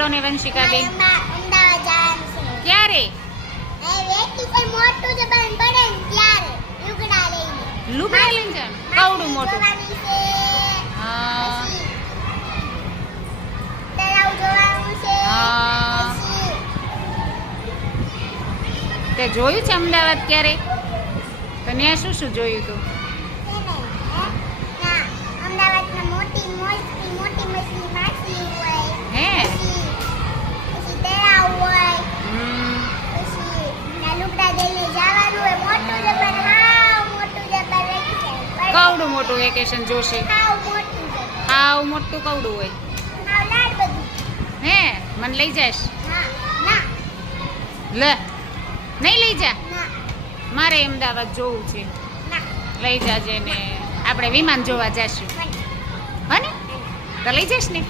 બોલો ને વંશિકાબેન. અમદાવાદ જવાનું છે. ક્યારે? વેકેશન મોટું છે પણ પડે ને ત્યારે લુગડા લઈને. લુગડા લઈને જવાનું? કવડું મોટું. જોવાની છે. હા. પછી તળાવ જોવાનું છે. હા. પછી તે જોયું છે અમદાવાદ ક્યારે? તો ત્યાં શું શું જોયું તું? છે ને, ના, અમદાવાદમાં મોટી મછલી માછલી હોય. હે? પછી તળાવ હોય. હમ. પછી ના લુગડા લઈને જવાનું હોય. મોટું છે પણ હાવ મોટું છે પણ વેકેશન પડે. કવડું મોટું વેકેશન જોશે. હાવ મોટું છે. હાવ મોટું કવડું હોય. હાવ લાડ બધું. હે? મને લઈ જાશ? ના ના લે, નહીં લઈ જા. ના મારે અમદાવાદ જોવું છે. ના લઈ જાજે ને આપણે વિમાન જોવા જશું. પણ હને? તો લઈ જઈશ ને?